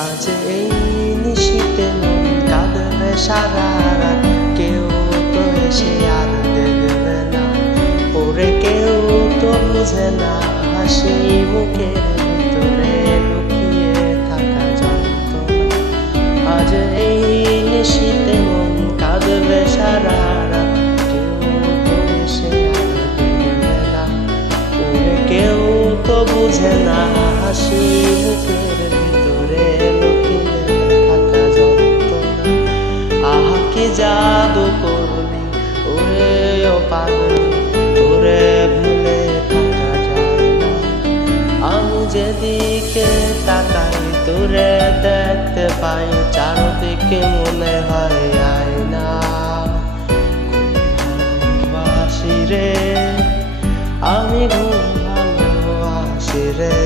আজ এই নিশীতে মন কাঁদবে সারা রাত, কেউ তো এসে আর দেখবে না। ওরে কেউ তো বুঝে না হাসি মুখের ভিতরে লুকিয়ে থাকা যন্ত্রণা। আজ এই নিশীতে মন কাঁদবে সারা রাত, কেউ তো এসে আর দেখবে না। ওরে কেউ তো বুঝে না হাসি মুখের ভিতরে লুকিয়ে থাকা যন্ত্রণা। আহা কি জাদু করলি ওরে ও পাগলি, তোরে ভুলে থাকা যায় না। আমি যেদিকে তাকাই তোরে দেখতে পাই, চারদিকে মনে হয় আয়না। ভালোবাসি রে আমি, ঘুম ভালোবাসি রে।